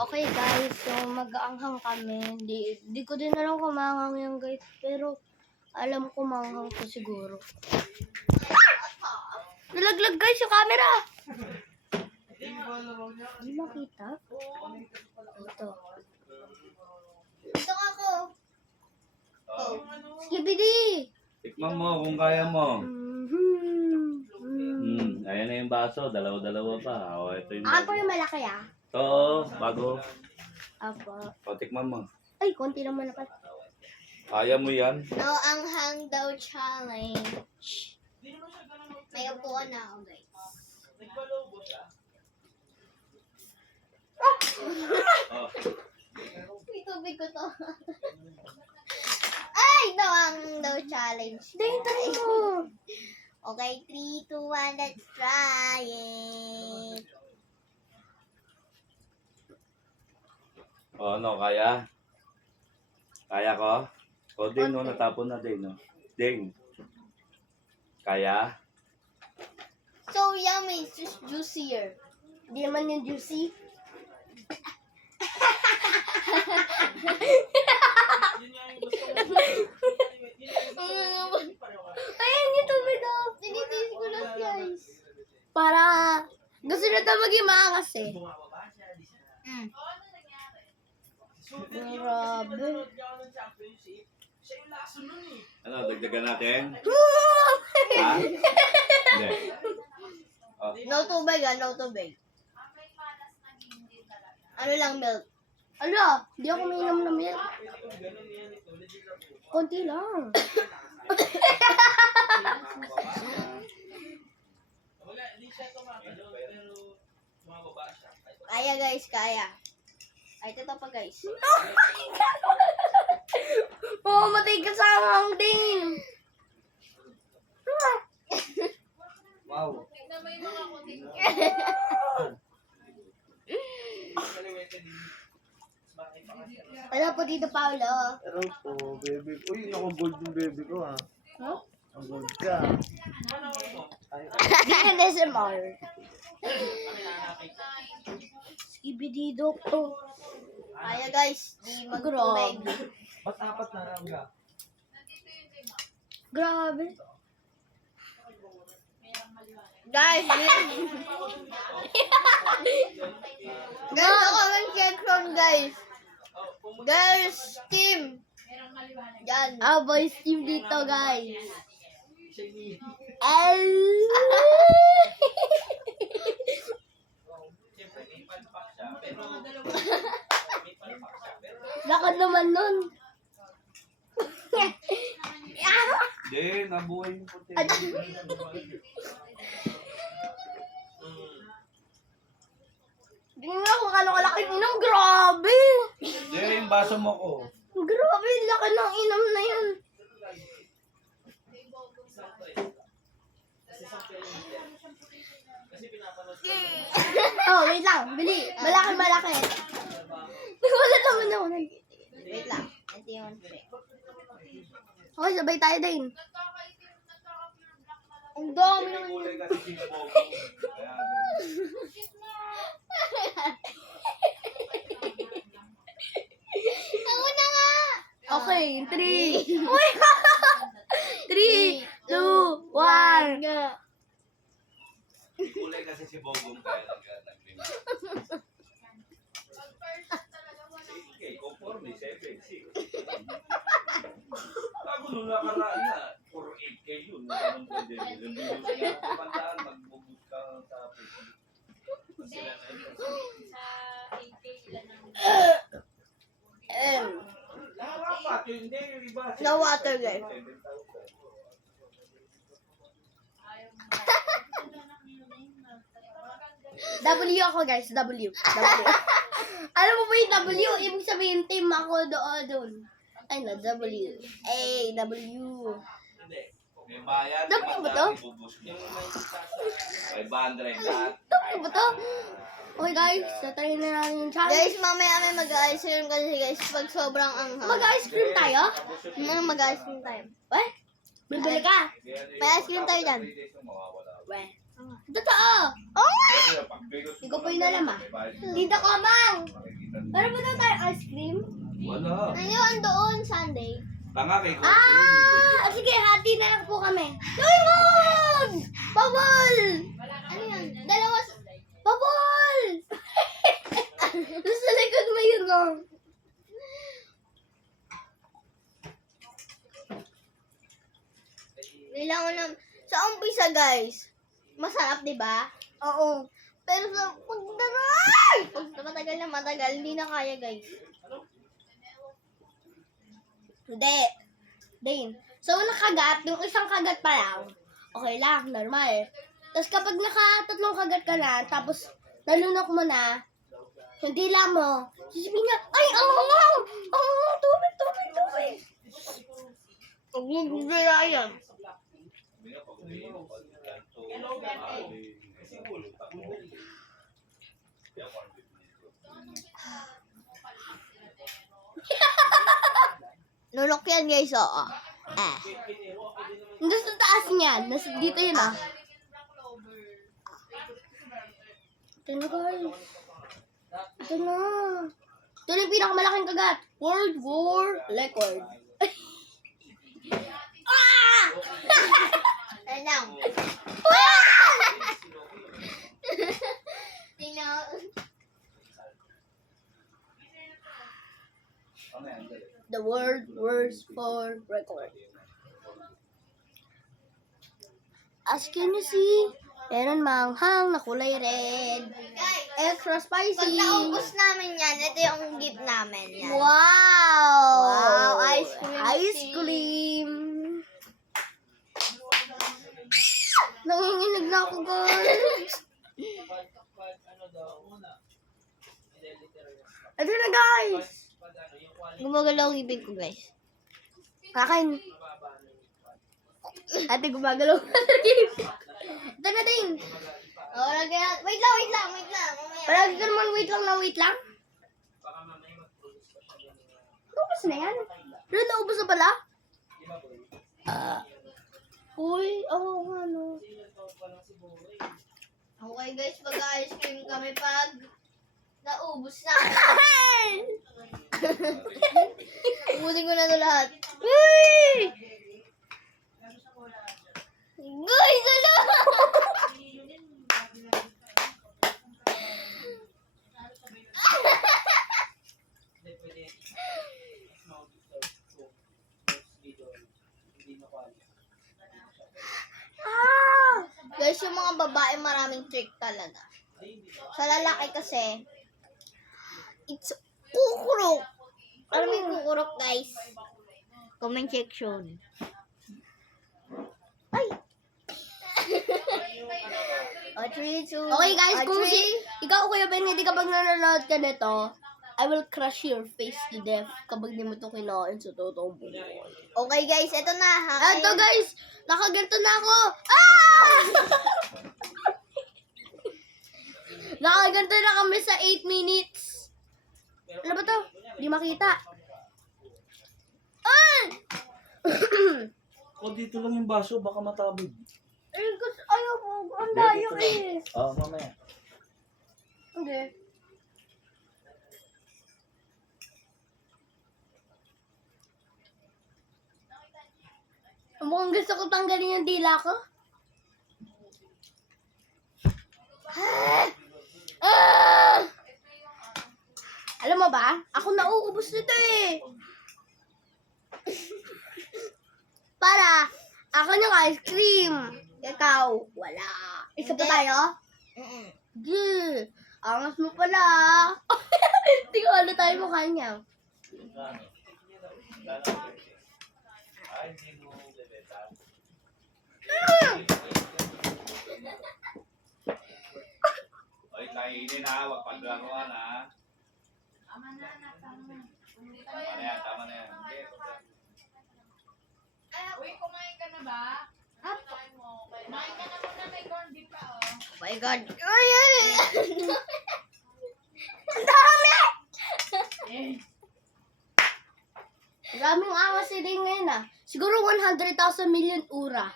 Okay guys, so mag-aanghang kami. Di ko din alam kung maanghang yan guys. Pero alam ko maanghang ko siguro. Nalaglag guys yung camera. Hindi makita. Ito. Ito ako. Oh. Skibidi! Tikman mo kung kaya mo. Ayan na yung baso. Dalawa-dalawa pa. O, ito yung Ako yung malaki ah. ito, bago. Apo. O, tikman mo. Ay, konti naman na pala. Kaya mo yan? No, ang hang daw challenge. May upuan na ako guys. Oh. May tubig ko to. Ay, no, ang daw challenge. Dahil mo. Okay, 3, 2, 1, let's try it. O, ano, kaya? Kaya ko? O, din, no, natapon na din, no? Ding. Kaya? So yummy, it's just juicier. Hindi naman yung juicy. Ayan yung tubig daw. Tinitis ko lang guys. Para gusto na ito maging maangas eh. Grabe. Ano, dagdagan natin? Ha? Hindi. Oh. No tubig ah, no tubig. Ano lang milk? Ala, di ako mainom ng milk. Konti lang. Kaya guys, kaya. Ay, ito pa guys. Oh my God! Mamamatay ka sa hangang din. Wow. Ano po dito, Paolo? Pero po, baby. Uy, naka-gold yung baby ko ha. Huh? Ang gold ka. DNSMR. Skibidi-dok to. Kaya guys, di magtubig. Ba't apat na lang ka? Grabe. Guys, guys, ako comment section, guys. Girls team. Yan. Ah, boys team dito, guys. Lakad naman nun. Hindi, nabuhay yung puti. Tingnan mo kung ano kalaki inom. Grabe. Hindi, yung baso mo ko. Grabe, laki ng inom na yun. Oh, wait lang. Bili. Malaki. Wala naman ako. Wait lang. Ito yung okay, sabay tayo din. Ang dami naman yun. Kulay kasi si Bobo. Ako na nga! Okay, 3. Uy! 3, 2, 1. Kulay kasi si Bobo kaya nag-green. Okay, conforme, 7, 6. Bago nung nakaraan na, 8K yun. Anong pwede yun? Yung sila kapandaan, magbubus ka sa Facebook. Sa 8K ilan ang Dapat yun, hindi yung iba. No water, guys. W ako guys, W. Alam mo ba yung W? Ibig sabihin team ako doon. Ay na, W. A, W. May bayad. W ba to? Ibubus niya. 500 lahat. W ba to? Okay guys, tatayin na natin yung challenge. Guys, mamaya may mag-ice cream kasi guys, pag sobrang anghang. Mag-ice cream tayo? Mag-ice cream tayo. What? Bibili ka? May ice cream tayo dyan. Weh. Totoo! Oo nga! Hindi ko pa yun alam ah. Tita Komang! Meron ba daw tayong ice cream? Wala. Ngayon doon, Sunday. Tanga kay Sige, hati na lang po kami. Raymond! Bawal! Ano yun? Dalawa. Bawal! Nasa likod mo yun, no? Kailangan na, sa umpisa guys, masarap, di ba? Oo. Pero sa pag matagal na matagal, hindi na kaya guys. Hindi. Din. So, nakagat, yung isang kagat pa lang, okay lang, normal. Tapos kapag nakatatlong kagat ka na, tapos nalunok mo na, yung dila mo, sisipin niya, ay, tubig. Huwag mo bibira yan. Nulok yan guys, oo. Nasa taas niyan. Nasa dito yun, Ito na guys. Ito na. Ito na yung pinakamalaking kagat. World War Record. Ano lang. Tingnan. The World Wars for Record. As can you see, meron manghang na kulay red. Extra spicy. Pag naubos namin yan, ito yung gift namin. Yan. Wow! Ice cream. Ice cream. Nanginginig na ako, guys. Ito na, guys. Gumagalaw ang ibig ko, guys. Kakain. Ate, gumagalaw. Ito na din. Oh, lagyan. Wait lang. Mamaya. Palagi ka naman, wait lang. Ubus na yan. Pero naubos na pala? Uy, nga no. Okay guys, mag-ice cream kami pag naubos na. Ubusin ko na ito lahat. Uy! Guys, ano? Guys, yung mga babae maraming trick talaga. Sa lalaki kasi, it's kukurok. Alam mo yung kukurok, guys? Comment section. Ay! Okay guys, kung ikaw Kuya Ben, hindi kapag nanonood ka nito, I will crush your face to death kapag di mo ito kinain sa totoong buhay. Okay guys, eto na ha. Eto guys, nakaganto na ako. Nakaganto na kami sa 8 minutes. Ano ba to? Di makita. O, dito lang yung baso, baka matabig. Ayaw mo, ang dayo eh. Oo, mamaya. Okay. Mukhang gusto ko tanggalin yung dila ko. Alam mo ba? Ako nauubos nito eh. Para, ako yung ice cream. Ikaw, wala. Isa pa tayo? Gee, angas mo pala. Hindi ko ano tayo mukha niya. Oy, kainin ha, wag paglaruan ha. Tama na yan. Uy, kumain ka na ba? Kumain mo. Kumain ka na muna, may corned beef pa, oh. Oh my God. Ay! Ang dami! Maraming awas si Ding ngayon Siguro 100,000 million ura.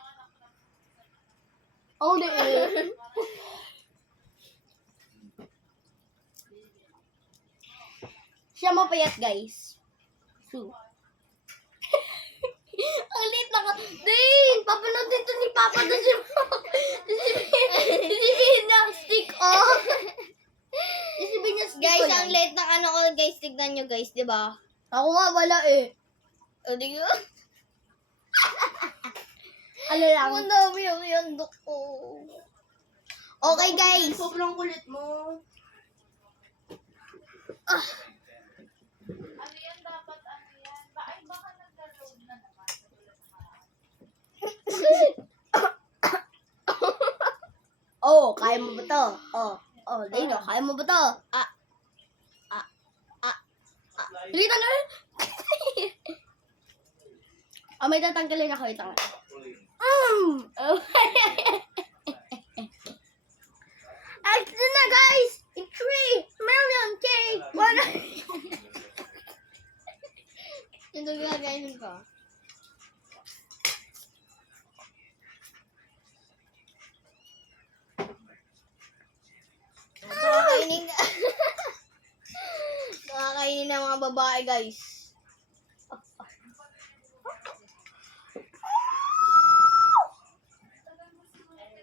Only Siya mapayat, guys. So. Ang liit na ka. Ding! Papanood dito ni Papa doon si stick off. Guys, ang late ng ano ko, guys, tignan nyo, guys, di ba? Ako nga, wala eh. O, di ko. Ano lang? Ang dami yung yandok ko. Okay, guys. Sobrang kulit mo. Ano yan dapat, ano yan? Ay, baka nagka-load na naman. Oh, kaya mo ba to? Oh, Dino, kaya mo ba to? Dili tanggal. May tatanggalin ako ito. Action na, guys! In 3 million K! Ito gagayin ko. Nakakainin ka. Nakakainin ng mga babae, guys.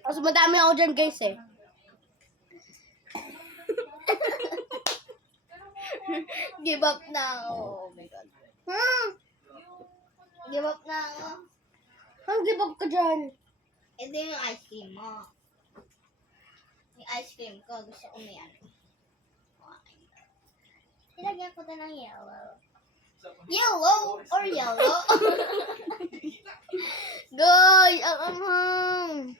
Mas madami ako dyan, guys, eh. Give up na ako. Oh my God. Give up na ako. Ang give up ka dyan. Ito yung ice cream mo. Yung ice cream ko, gusto ko may ano. Ilagyan ko na ng yellow. Yellow or yellow? Guys, ang amang.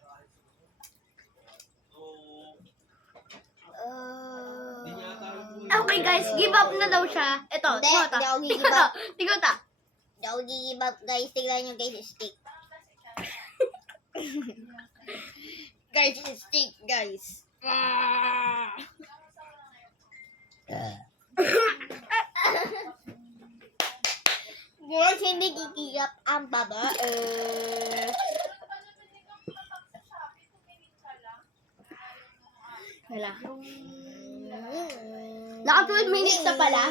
Okay, guys, give up na daw siya. Ito, Hindi, tigota. hindi ako give up. Tigota. Hindi ako give up, guys. Tignan nyo, guys, yung stick. Guys, yung stick, guys. Guys, hindi kikirap ang babae. Wala. Naka 12 minutes na pala.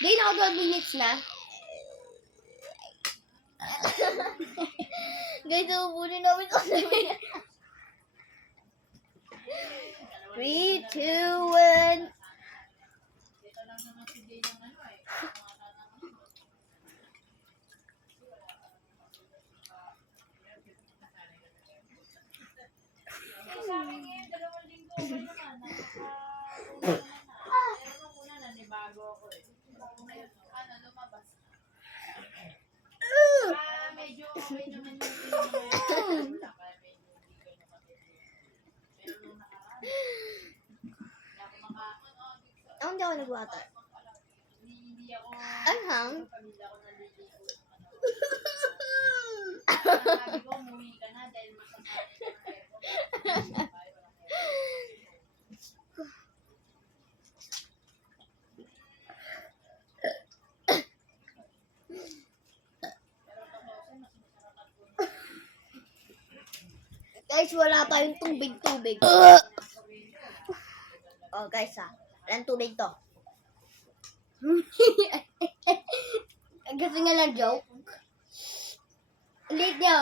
Di, naka 12 minutes na. Guys, ubunin namin ko sa 3, 2, 1. Sabi ngayon, 2 linggo ko naman. Pero nung una nanibago ako eh. Ngayon, lumabas. Medyo okay naman yung tingin na kaya medyo hindi ko nakatindi. Pero nung nakaraan, hindi ako Oh, hindi ako nag-water. hindi ako, Anhang? pamilya ko naliligo. Sabi ko, umuwi ka na dahil masasakit yung aircon. Guys, wala pa yung tubig-tubig. Oh, guys, walang tubig to. Kasi nga lang joke. Ulit niyo.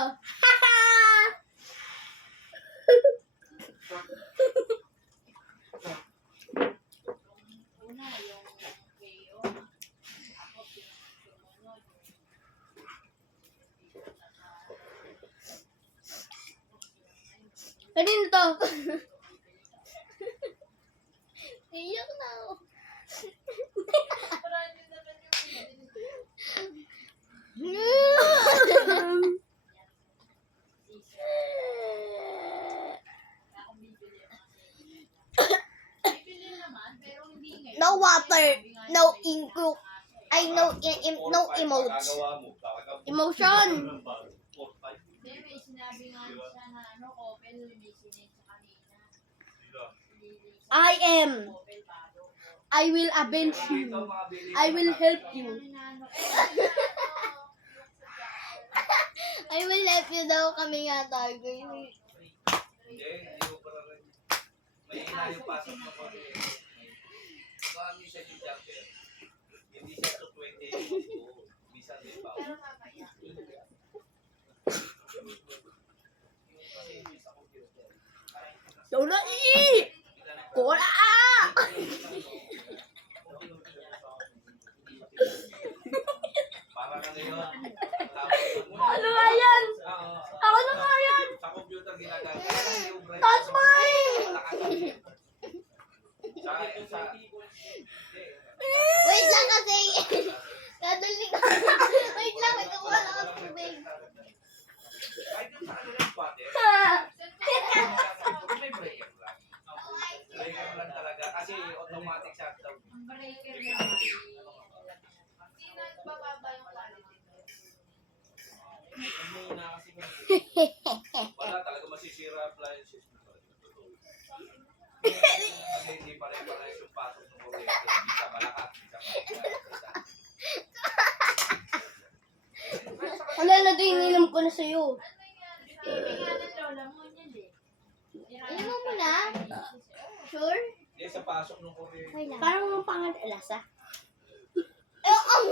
Una, yung KO. Ako, pinagsumunod. Kanino to? Iyak na ako. Parang yun naman yung bibili naman, pero hindi ngayon. No water, no ink, no emotes. Emotion. Hindi, may sinabi nga siya na ano, Opel, may sinend sa kanina. I am. Opel bago. I will avenge you. I will help you. Ano, I will help you daw kami nga tayo. Cola! Para na ngayon. Ano nga yan? Ako na nga yan! Sa computer ginagamit. That's mine! Wait lang kasi. Kadali ka. Wait lang, may kukuha lang ako tubig. Kahit yung sa kanilang spot eh. May breaker lang. Breaker lang talaga. Kasi automatic shutdown. Ang breaker naman. Sino bababa yung quality? Wala talaga masisira appliances. Kasi hindi pare-pares yung pasok ng kuryente. Hindi sa malakas. Wala na ito, ininom ko na sa'yo. Pinangalan lola mo yan eh. Inom mo na? Sure? Hindi sa pasok ng kuryente. Parang mga pangal alasa. Ang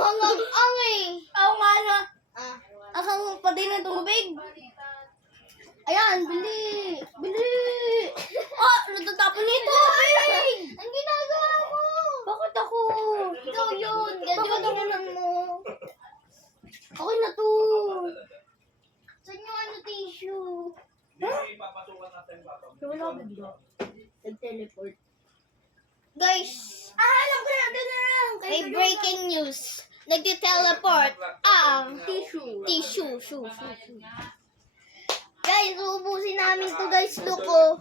eh. Oo nga na. Ah. Akang pa din ng tubig. Ayan, bili. Bili. Ah, natatapon nito. Tubig. Ang ginagawa mo. Bakit ako? Ikaw yun. Ganyan yung ginanon mo. Okay na to. Saan yung ano tissue? Hindi papasukan natin papag. Wala ba dito? Nag-teleport. Guys, Alam ko na, doon na lang. may breaking news. Nagti-teleport ang Tissue. tissue. Guys, ubusin namin to guys. Look oh.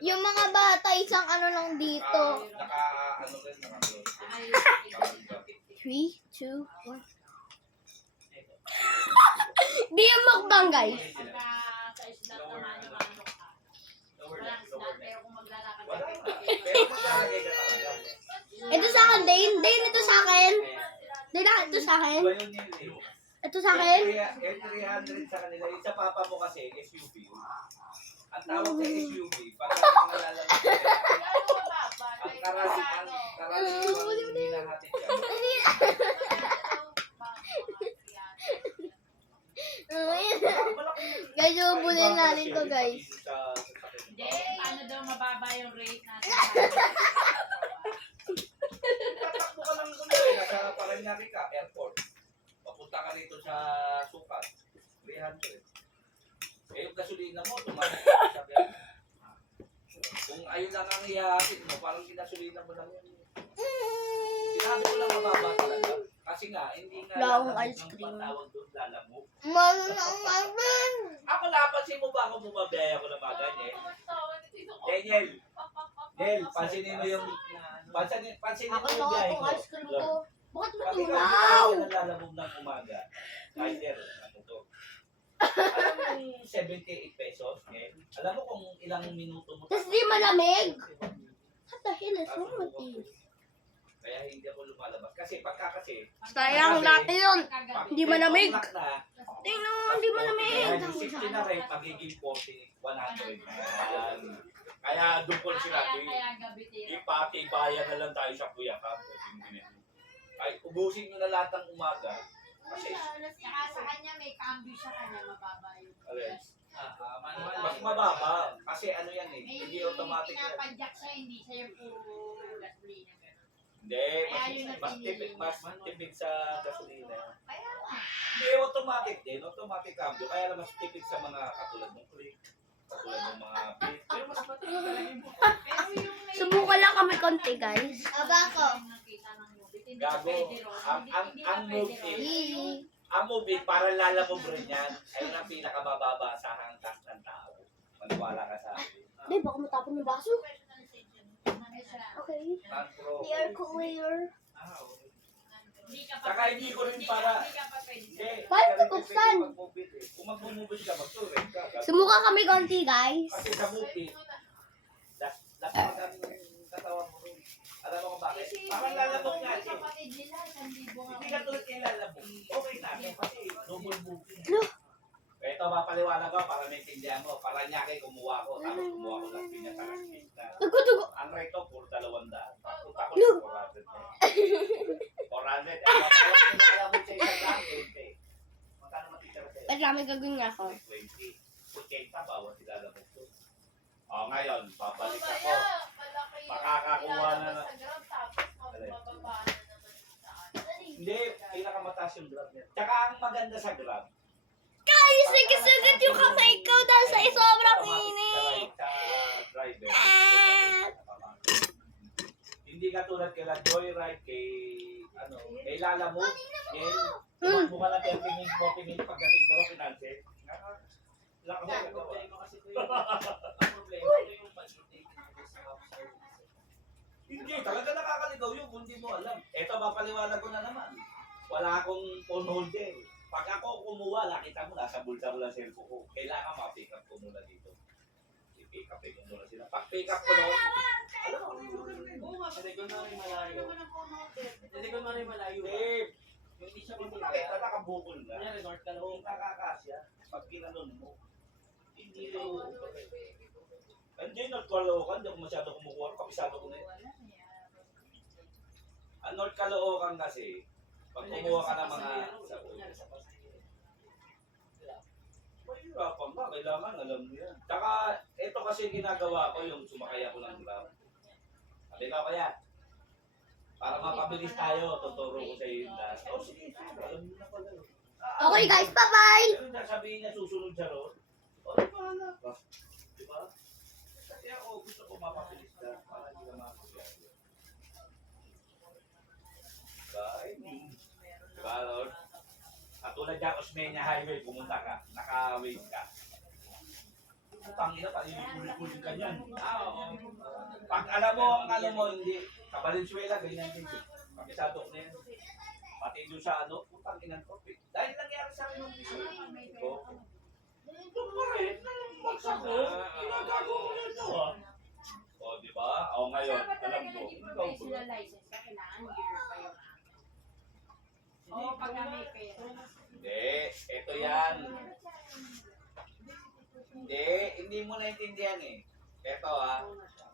Yung mga bata, isang ano lang dito. Naka-ano rin, naka-close. 3, 2, 1. Di yung mukbang, guys. Pagka sa isla naman yung ano ka. Walang isla, pero kung maglalakad ka. Pero maglalagay ka talaga. Ito sa akin, Dane. Dane, ito sa akin. Dane, ito sa akin. Iba yun yun eh. Ito sa akin. L300 sa kanila. Yung sa papa mo kasi, SUV. Ang tawag sa SUV, pagka nangalalagay. Ano mababa? Ang karamihan, hindi nahatid yan. Guys, ubusin natin to guys. Hindi, paano daw mababa yung rate natin? Tatakbo ka lang kunyari, nasa Paranaque ka, airport. Papunta ka rito sa Sukat, 300. Eh, yung gasolina mo, tumatak ka sa biyahe. Kung ayun lang ang ihahatid mo, parang ginasolina mo lang yun. Sinabi ko lang mababa talaga. Kasi nga, hindi nga Long lalamog ice ng cream. patawag doon, lalamog. Manang Ako napansin mo ba ako bumabiyaya ko ng mga ganyan? Daniel, Del, pansinin mo yung... Pansinin Ako mo na yung nga biyahe itong ko. ice cream ko. Bakit Pag ikaw matunaw? hindi ka lalamog ng umaga, rider, ano to? Alam mo yung 78 pesos, eh? Alam mo kung ilang minuto mo... Tas di malamig. What the hell is wrong with you? Kaya hindi ako lumalabas. Kasi pagka kasi... Sayang natin yun. pag- Hindi malamig. pag na, Tingnan mo, hindi malamig. Kaya yung 60 na rate, magiging 40, 100. Ayan. Kaya doon po sila. Kaya gabi tira. Ipatibayan na lang tayo sa kuya ka. Ay, ubusin nyo na lahat ng umaga. Kasi, Saka sa kanya may cambio sa kanya, mababa yung alin, mas mababa. Kasi ano yan eh, May hindi automatic yan. pinapadyak siya, hindi sa'yo puro gasolina. Hindi, Kaya yun ang mas tipid sa gasolina. Kaya nga. Hindi, automatic din. Automatic cambio. Kaya lang mas tipid sa mga katulad ng click, katulad ng mga beat. Pero mas matipid talaga yung Pero yung may... Subukan lang kami konti, guys. Aba ko. Nakita ng movie. Hindi Gago. pa pwede ron. Hindi pa Ang pwede move ron. is, ang movie, para lalamog rin yan. Ayun ang pinakamababa sa hangkas ng tao. Maniwala ka sa akin. Di, baka matapon yung baso. Okay. Non-pro. They are clear. Hindi ka pa Saka hindi ko rin para... Hindi ka pa pwede. Hindi. Paano Kaya buksan? mag-movie eh. Kung mag-movie ka, mag-tourist ka. Sumuka kami konti, guys. Kasi sa movie, dapat ang katawan mo rin. Alam mo kung bakit? Parang lalamog nga siya. Kapatid nila, 1,000 nga. Hindi ka tulad kay lalamog. Okay na. Kasi double movie. Ano? Ito, mapaliwanag ko para maintindihan mo. Para niya kay kumuha ko. Tapos kumuha ko ng pinaka-rastis na. Tugo. Ang rate ko, puro 200. Papunta ko ng 400 na. 400. Eh, alam mo sa isang lang, 20. Magkano matitira sa'yo? Ba't namin gagawin nga ako? 20. 80, bawat ilalamog ko. O, O ngayon, babalik ako. Mamaya, malaki yung Makakakuha na ilalabas na- sa gram, tapos mababa na naman sa ano. Hindi, pinakamataas yung grab niya. Tsaka ang maganda sa grab, Guys, nagkasugat yung kamay ko dahil sa sobrang automatic init. sa driver. Ah. Hindi katulad kay La Joyride, kay Lala mo. Tumakbo ka lang 30 minutes, 40 minutes pagdating ko, pinansin. Lakas na Problema kasi ko yun. Ang problema ko yung budgeting sa Hindi, talaga nakakaligaw yun kung hindi mo alam. Eto, mapaliwanag ko na naman. Wala akong phone holder. Pag ako kumuha, nakita mo, nasa bulsa ko lang cellphone ko. Kailangan ma-pick up ko muna dito. I-pick up ko muna sila. Pag pick up ko noon, alam mo, Oo nga, hindi ko na rin malayo. Hindi ko na rin malayo. Dave, Yung hindi siya kung bumili. nakita nakabukol na, Kunyari, North kung Calhoun. nakakasya, pag ginanon mo, hindi Oo, rin. ano, baby ko. Hindi, North Caloocan, hindi ako masyado kumukuha. Kabisado ko na yun. Ang North Caloocan kasi, pag kumuha ka ng mga sa Kunyari, sa pasahero. mahirapan ba? Kailangan alam mo yan. Tsaka, ito kasi ginagawa ko yung sumakay ako ng grab. Sabi ko kaya, para mapabilis tayo, tuturo ko sa iyo yung task. Oh, sige, sige, alam mo na pala. yun. Okay guys, bye-bye! Pero sasabihin niya susunod siya ron. O, di bahala ka. Di ba? Kasi ako gusto ko mapabilis ka para hindi ka mapabilis. Di ba, Lord? Katulad dyan, Osmeña Highway, pumunta ka, naka-wave ka. Pangina pa, ulit-ulit ka niyan. Oo. Pag alam mo, hindi. Sa Valenzuela, ganyan din. Pakisado ko na yan. Pati doon sa putang inang topic. Dahil nangyari sa akin yung piso. Ito. Ito pa rin. Bagsak ko. Ginagago ko na ito O, di ba? O, ngayon, Dapat alam talaga ko. naging professional license ka, kailangan year pa yun. Oo, pag may pera. Hindi, ito yan. Hindi mo naintindihan eh. Ito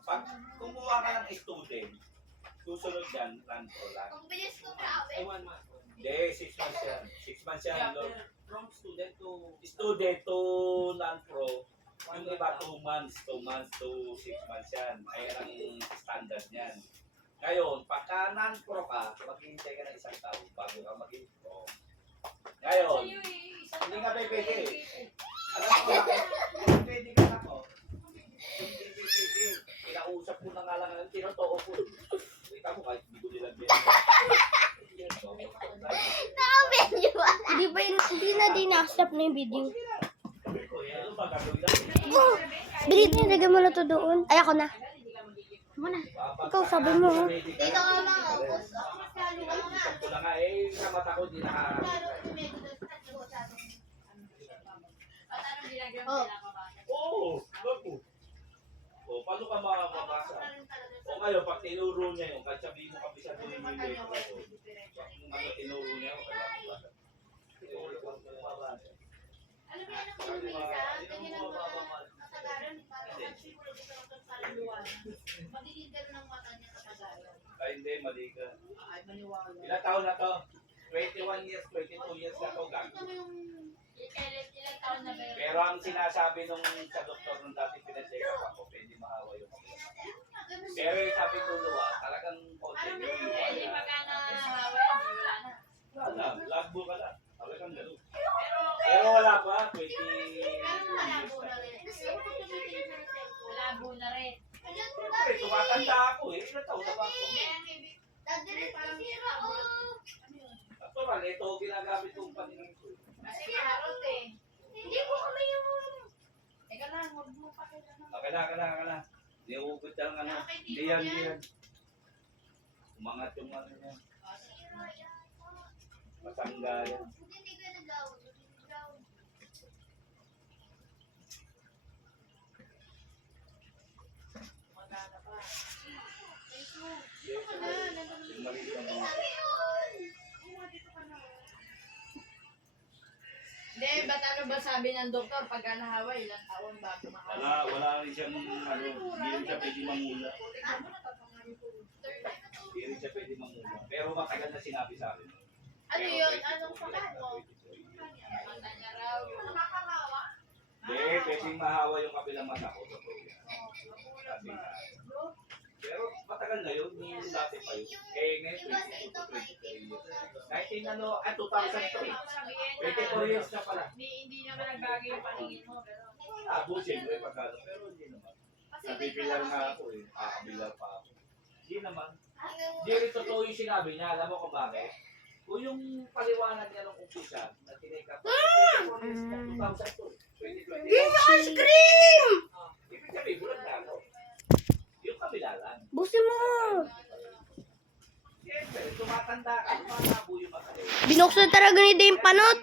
pag kumuha ka ng student, susunod yan, ranto lang. Ang bilis ko, grabe. Ay, 1 month. Hindi, 6 months yan. 6 months yan, Kaya, Lord. from student to Student to non-pro, yung iba 2 months, 2 months to 6 months yan. Ayan ang standard niyan. Ngayon, pagka non-pro ka, maghihintay ka ng 1 taon bago ka maging pro. Ngayon, hindi nga pwede. Alam mo bakit? Hindi pwede ka na ko. Hindi pwede. Kinausap ko na nga lang, tinotoo ko. Kita mo kahit hindi ko nilang Hindi na dinastop na yung video. Sabi ko, ano ba gagawin natin? Oh, bilit na, lagyan mo na to doon. Ay, ako na. Ako na. Ikaw, sabi mo, ha? Dito ka lang, upos. Usap ko na nga sa mata ko, di Oh. Oo, bago. O, paano ka makakabasa? O ngayon, pag tinuro niya yung, kahit sabihin mo kabisa din yung video ko, pag tinuro niya yung, kailangan ba? Tinuro ko ang mabasa. Alam mo yan ang pinumisa, ganyan ang mga katagaran, parang siguro dito lang sa kaluluwan. Magiging gano'n ang mata niya katagaran. Ay, hindi, mali ka. Ay, maniwala. Ilang taon na to? 21 years, 22 years na to, gago. Ito mo yung ilang taon na meron. Pero ang sinasabi nung sa doktor nung dati pinag-check up ako, pwede mahawa yung pero yung sabi ko luwa, talagang konti Ano yung mo, hindi luwa. magana hawa, wala na. Wala na, lagbo ka na. Talagang gano'n. Pero, Pero wala pa, 20 pero malabo na rin. Kasi kung tumitingin sa cellphone, malabo na rin. Siyempre, tumatanda ako eh. Ilang taon na ba ako? Kaya nga, ibig, Dadiret na sira, oh. Natural, ito ginagamit kong paningin ko. kasi maharot eh. Hindi ko kami yung... Teka lang, huwag mo pa kailangan. Okay na. Niugot lang ano. Hindi yan. Umangat yung ano niya. Masangga yan. Hindi ka nag-out. Magana pa. Yung maliit na mga. Hindi, ba't ano ba sabi ng doktor? Pag nahawa, ilang taon bago mahawa? Wala rin siyang ano, hindi rin siya pwede mangula. Hindi rin siya pwede mangula. Pero matagal na sinabi sa akin. Ano yun? Anong sakit mo? Mata niya raw. Hindi, pwedeng mahawa yung kabilang mata ko. Sabi na. Pero matagal na yun, yung dati pa yun. Eh, ngayon, 22 to 23 years. 24 years na pala. Hindi naman nagbago yung paningin mo, pero... Siyempre, pagkano. Pero hindi naman. Nabibilang nga ako eh. Bilang pa ako. Hindi naman. Hindi rin totoo yung sinabi niya. Alam mo kung bakit? Kung yung paliwanag niya nung umpisa, na tinake up, 24 years na 2002. 2020. Yung ice cream! Ibig sabihin, bulan na ako. Yung kabila lang. Busin mo! Siyempre, tumatanda ka, tumatabo yung mata. Binuksan talaga ni Dave Panot.